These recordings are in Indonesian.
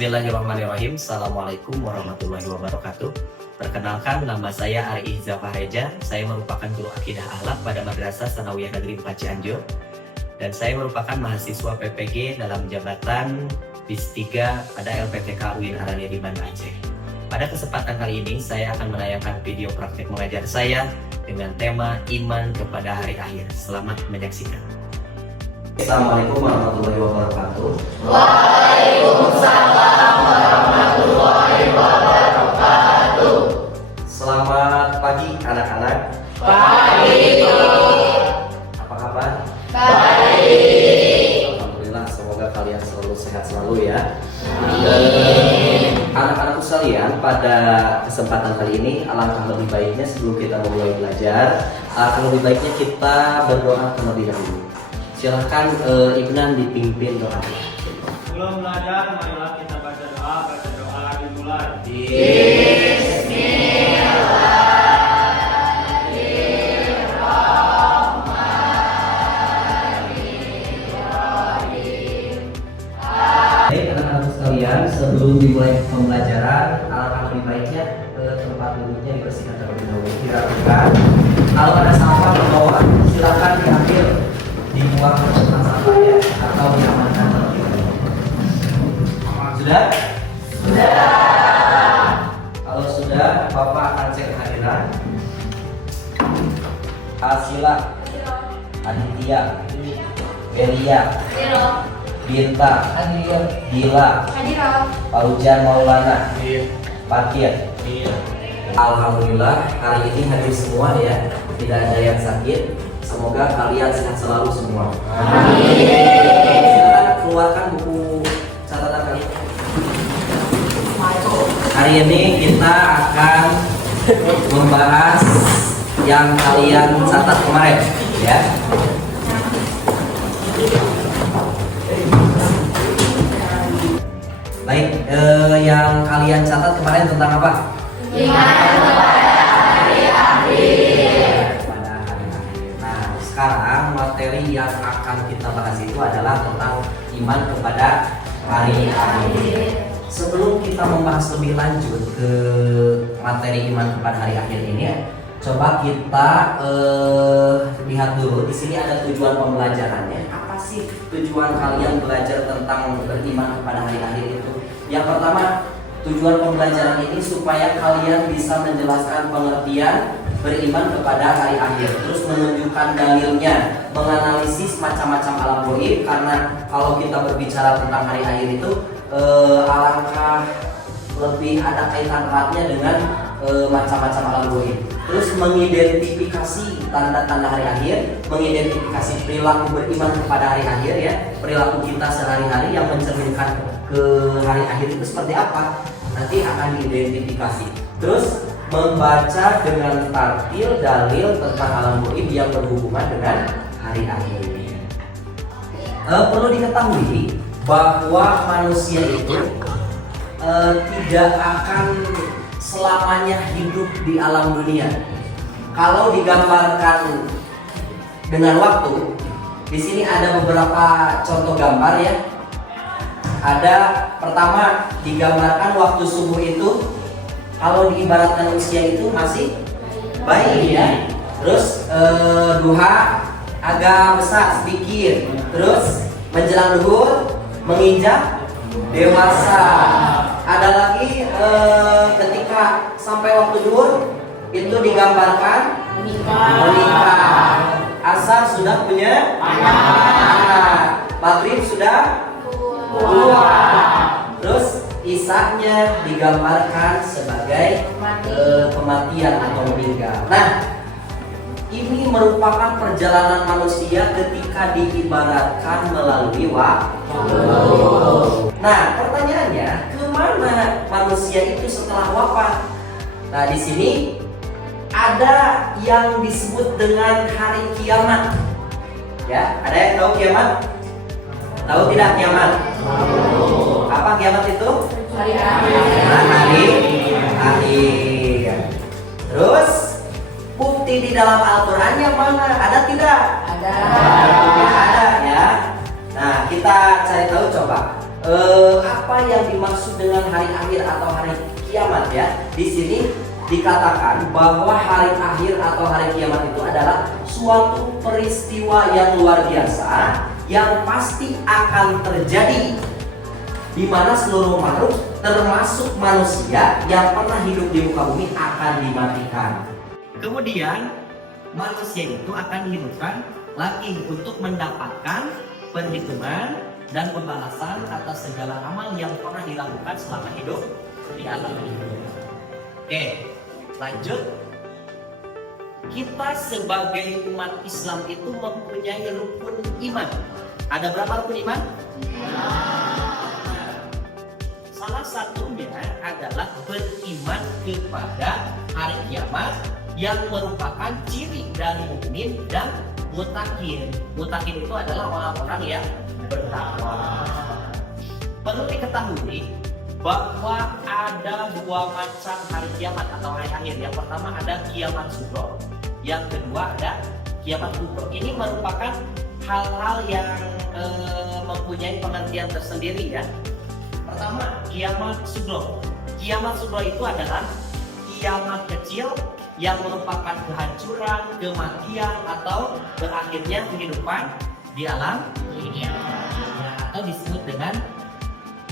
Bismillahirrahmanirrahim. Assalamualaikum warahmatullahi wabarakatuh. Perkenalkan, nama saya Ari Ihza Fahreja. Saya merupakan guru akidah akhlak pada Madrasah Tsanawiyah Negeri 4 Cianjur. Dan saya merupakan mahasiswa PPG dalam jabatan BIS 3 pada LPTK UIN Arania di Banda Aceh. Pada kesempatan kali ini, saya akan menayangkan video praktek mengajar saya dengan tema Iman kepada Hari Akhir. Selamat menyaksikan. Assalamualaikum warahmatullahi wabarakatuh. Waalaikumsalam warahmatullahi wabarakatuh. Selamat pagi anak-anak. Pagi. Apa kabar? Baik. Alhamdulillah, semoga kalian selalu sehat selalu ya. Amin. Anak-anakku sekalian, pada kesempatan kali ini alangkah lebih baiknya sebelum kita memulai belajar, alangkah lebih baiknya kita berdoa terlebih dahulu. Silahkan Ibnan dipimpin doa. Sebelum belajar, marilah kita baca doa dimulai. Baik anak-anak sekalian, sebelum dimulai pembelajaran, alangkah lebih baiknya tempat duduknya dibersihkan terlebih dahulu. Dirapikan. Kalau ada sampah di bawah, silakan diambil, dibuang ke tempat sampah ya, atau diamankan terlebih dahulu. Sudah? Sudah. Kalau sudah, Bapak akan cek kehadiran. Asila, Aditya, Belia, Binta, Gila, Paujan Maulana, Pakir. Alhamdulillah hari ini hadir semua ya, tidak ada yang sakit. Semoga kalian sehat selalu semua. Amin. Silakan keluarkan buku catatan kalian. Hari ini kita akan membahas yang kalian catat kemarin ya. Baik, yang kalian catat kemarin tentang apa? Iman kepada hari akhir. Pada hari akhir. Nah, sekarang materi yang akan kita bahas itu adalah tentang iman kepada hari akhir. Sebelum kita membahas lebih lanjut ke materi iman kepada hari akhir ini, coba kita lihat dulu di sini ada tujuan pembelajarannya. Apa sih tujuan kalian belajar tentang beriman kepada hari akhir itu? Yang pertama, tujuan pembelajaran ini supaya kalian bisa menjelaskan pengertian beriman kepada hari akhir, terus menunjukkan dalilnya, menganalisis macam-macam alam gaib. Karena kalau kita berbicara tentang hari akhir itu alangkah lebih ada kaitan eratnya dengan macam-macam alam gaib. Terus mengidentifikasi tanda-tanda hari akhir, mengidentifikasi perilaku beriman kepada hari akhir ya, perilaku kita sehari-hari yang mencerminkan ke hari akhir itu seperti apa, nanti akan diidentifikasi. Terus membaca dengan tartil dalil tentang alam gaib yang berhubungan dengan hari akhir ini. Perlu diketahui bahwa manusia itu tidak akan selamanya hidup di alam dunia. Kalau digambarkan dengan waktu, di sini ada beberapa contoh gambar ya. Ada pertama digambarkan waktu subuh itu, kalau diibaratkan usia itu masih bayi ya. Terus duha agak besar sedikit. Terus menjelang duhur menginjak dewasa. Ada lagi ketika sampai waktu duhur itu digambarkan menikah. Asar sudah punya anak. Maghrib sudah tua. Terus isaknya digambarkan sebagai kematian atau meninggal. Nah, ini merupakan perjalanan manusia ketika diibaratkan melalui waktu. Nah, pertanyaannya, kemana manusia itu setelah wafat? Nah, di sini ada yang disebut dengan hari kiamat. Ya, ada yang tahu kiamat? Tahu tidak kiamat? Apa kiamat itu? Hari akhir. Hari akhir. Terus bukti di dalam Al-Qur'annya mana? Ada tidak? Ada. Ada ya. Nah, kita cari tahu coba. apa yang dimaksud dengan hari akhir atau hari kiamat ya? Di sini dikatakan bahwa hari akhir atau hari kiamat itu adalah suatu peristiwa yang luar biasa yang pasti akan terjadi, di mana seluruh makhluk termasuk manusia yang pernah hidup di muka bumi akan dimatikan. Kemudian manusia itu akan dihidupkan lagi untuk mendapatkan perhitungan dan pembalasan atas segala amal yang pernah dilakukan selama hidup di alam ini. Oke, lanjut. Kita sebagai umat Islam itu mempunyai rukun iman. Ada berapa rukun iman? Salah satunya adalah beriman kepada hari kiamat yang merupakan ciri dari mukmin dan mutakin. Mutakin itu adalah orang-orang yang bertakwa. Perlu diketahui bahwa ada dua macam hari kiamat atau hari akhir. Yang pertama ada kiamat sugro, yang kedua ada kiamat kubro. Ini merupakan hal-hal yang mempunyai pengertian tersendiri ya. Pertama, kiamat sugro. Kiamat sugro itu adalah kiamat kecil yang merupakan kehancuran, kematian atau berakhirnya kehidupan di alam dunia, atau disebut dengan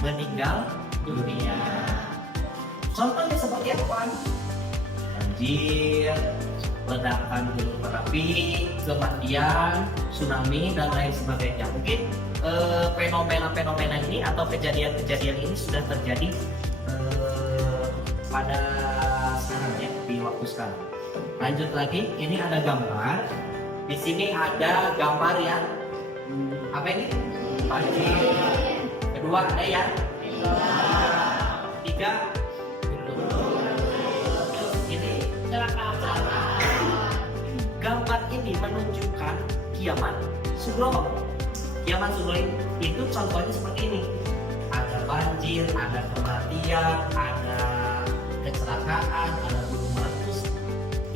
meninggal dunia. Contohnya seperti apa? Banjir, ledakan gunung berapi, kematian, tsunami dan lain sebagainya. Mungkin fenomena-fenomena ini atau kejadian-kejadian ini sudah terjadi pada sekarang ya, di waktu sekarang. Lanjut lagi, ini ada gambar. Di sini ada gambar yang apa ini? Banjir. Kedua ada ya. Tiga. Ini gambar ini menunjukkan kiamat sugro. Kiamat sugro itu contohnya seperti ini. Ada banjir, ada kematian, ada kecelakaan, ada gunung meletus.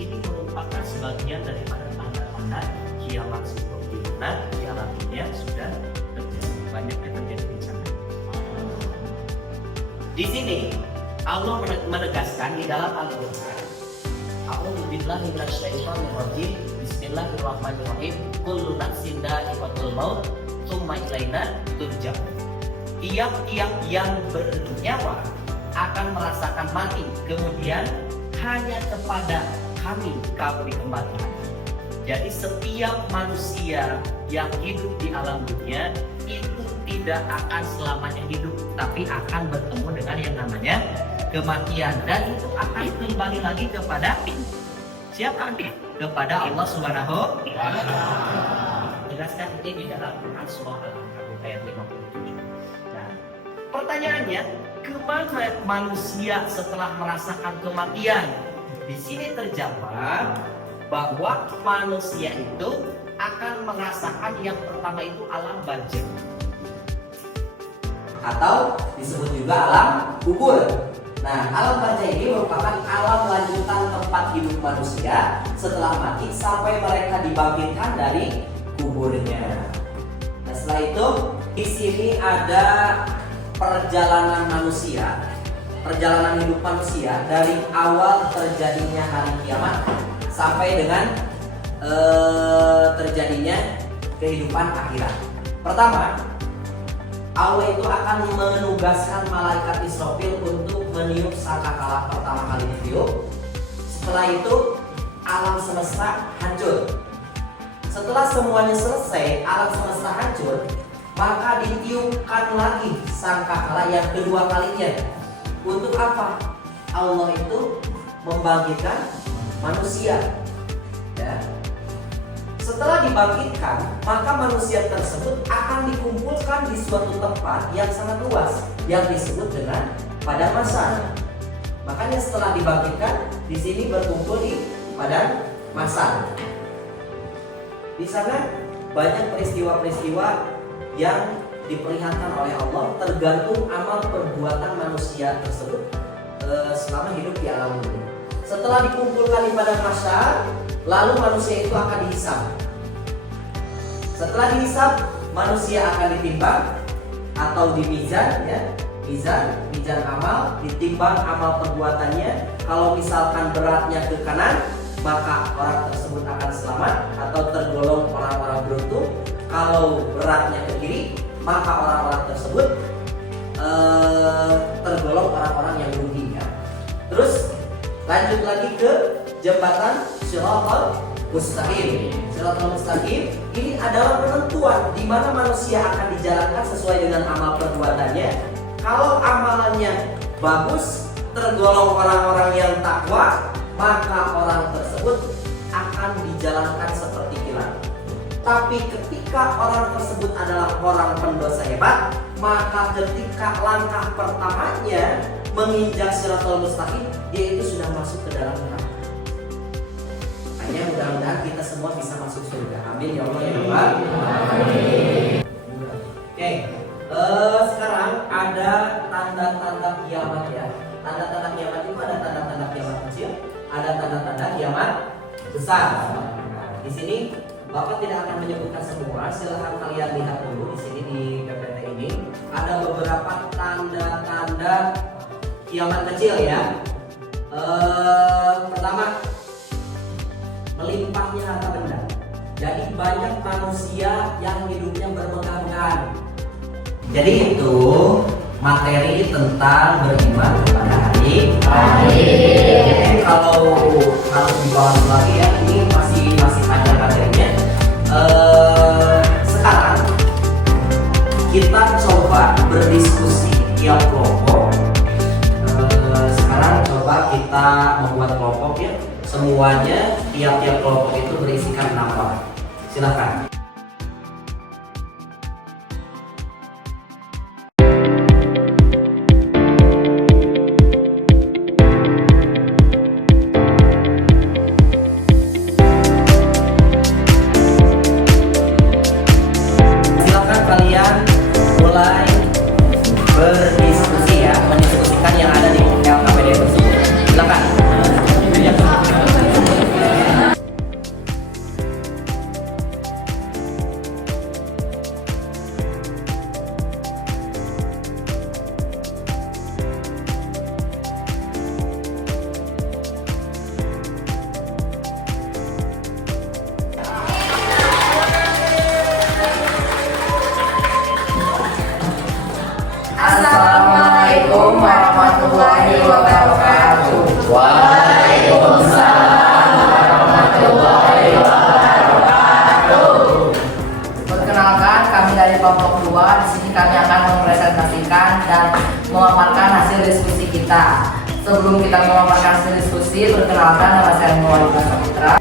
Ini merupakan sebagian daripada tanda-tanda kiamat sugro di mana di alam dunia sudah terjadi, banyak yang terjadi di sana. Di sini Allah menegaskan di dalam Al-Quran, A'udzu billahi minasyaitonir rajim. Bismillahirrahmanirrahim. Kullu nafsin dha'iqatul maut, tsumma ilaina turja'un. Tiap-tiap yang bernyawa akan merasakan mati, kemudian hanya kepada kami kamu dikembalikan. Jadi setiap manusia yang hidup di alam dunia itu tidak akan selamanya hidup, tapi akan bertemu dengan yang namanya kematian, dan itu akan kembali lagi kepada siapa? Kepada Allah Subhanahu wa Ta'ala. Jelaskan ini di dalam Quran surah Al-Ankabut ayat 57. Nah, pertanyaannya, kemana manusia setelah merasakan kematian? Di sini terjawab bahwa manusia itu akan merasakan yang pertama itu alam banjir, atau disebut juga alam kubur. Nah, alam barzah ini merupakan alam lanjutan tempat hidup manusia setelah mati sampai mereka dibangkitkan dari kuburnya. Nah, setelah itu di sini ada perjalanan manusia, perjalanan hidup manusia dari awal terjadinya hari kiamat sampai dengan terjadinya kehidupan akhirat. Pertama, Allah itu akan menugaskan malaikat Israfil untuk meniup sangkakala pertama kali ditiup. Setelah itu alam semesta hancur. Setelah semuanya selesai, alam semesta hancur, maka ditiupkan lagi sangkakala yang kedua kalinya. Untuk apa? Allah itu membangkitkan manusia. Ya. Setelah dibangkitkan, maka manusia tersebut akan dikumpulkan di suatu tempat yang sangat luas yang disebut dengan padang mahsyar. Makanya setelah dibangkitkan, di sini berkumpul di padang mahsyar. Di sana banyak peristiwa-peristiwa yang diperlihatkan oleh Allah, tergantung amal perbuatan manusia tersebut selama hidup di alam dunia. Setelah dikumpulkan di padang mahsyar, lalu manusia itu akan dihisab. Setelah dihisab, manusia akan ditimbang, atau di mizan ya, mizan amal, ditimbang amal perbuatannya. Kalau misalkan beratnya ke kanan, maka orang tersebut akan selamat atau tergolong orang-orang beruntung. Kalau beratnya ke kiri, maka orang-orang tersebut tergolong orang-orang yang rugi ya. Terus lanjut lagi ke jembatan Shiratal Mustaqim. Shiratal Mustaqim ini adalah penentuan di mana manusia akan dijalankan sesuai dengan amal perbuatannya. Kalau amalannya bagus, tergolong orang-orang yang takwa, maka orang tersebut akan dijalankan seperti kilat. Tapi ketika orang tersebut adalah orang pendosa hebat, maka ketika langkah pertamanya menginjak Shiratal Mustaqim, dia itu sudah masuk ke dalam neraka. Makanya mudah-mudahan kita semua bisa masuk surga. Amin ya Allah ya Rabbal Alamin. Oke, sekarang ada tanda-tanda kiamat ya. Tanda-tanda kiamat itu ada tanda-tanda kiamat kecil, ada tanda-tanda kiamat besar. Nah, di sini Bapak tidak akan menyebutkan semua, silahkan kalian lihat dulu di sini di PPT ini ada beberapa tanda-tanda kiamat kecil ya. Pertama, melimpahnya harta benda. Jadi banyak manusia yang hidupnya bermegah-megahan. Jadi itu materi tentang beriman kepada hari akhir. Kalau harus dibahas lagi ya, ini masih panjang materinya. Sekarang kita coba berdiskusi tiap kelompok. Sekarang coba kita membuat kelompok ya. Semuanya tiap-tiap kelompok itu berisikan nama. Silakan. Berdiskusi ya, mendiskusikan yang ada di LKPD tersebut. Silakan. Assalamualaikum warahmatullahi wabarakatuh. Waalaikumsalam warahmatullahi wabarakatuh. Perkenalkan, kami dari kelompok 2. Di sini kami akan mempresentasikan dan memaparkan hasil diskusi kita. Sebelum kita memaparkan hasil diskusi, perkenalkan nama saya Muhammad Saputra.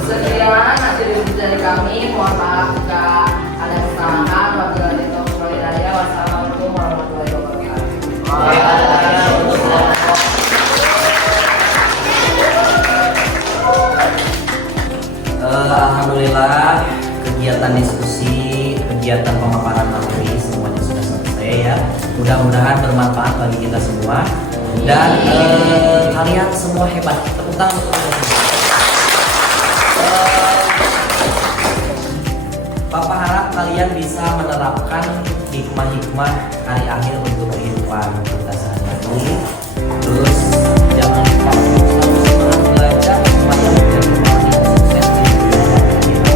Sekian hasil diskusi dari kami. Mohon maaf jika ada kesalahan. Wabillahi taufiq wal hidayah. Wassalamualaikum warahmatullahi wabarakatuh. Alhamdulillah, kegiatan diskusi, kegiatan pemaparan materi semuanya sudah selesai ya. Mudah-mudahan bermanfaat bagi kita semua dan kalian semua hebat. Tepuk tangan untuk kalian semua. Bapak harap kalian bisa menerapkan hikmah-hikmah hari akhir untuk kehidupan kita sehari-hari. Terus jangan lupa selalu semangat belajar supaya menjadi orang yang sukses di dunia dan akhirat.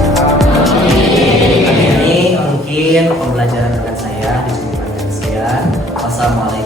Ini mungkin pembelajaran dengan saya. Disebutkan dengan saya. Wassalamualaikum.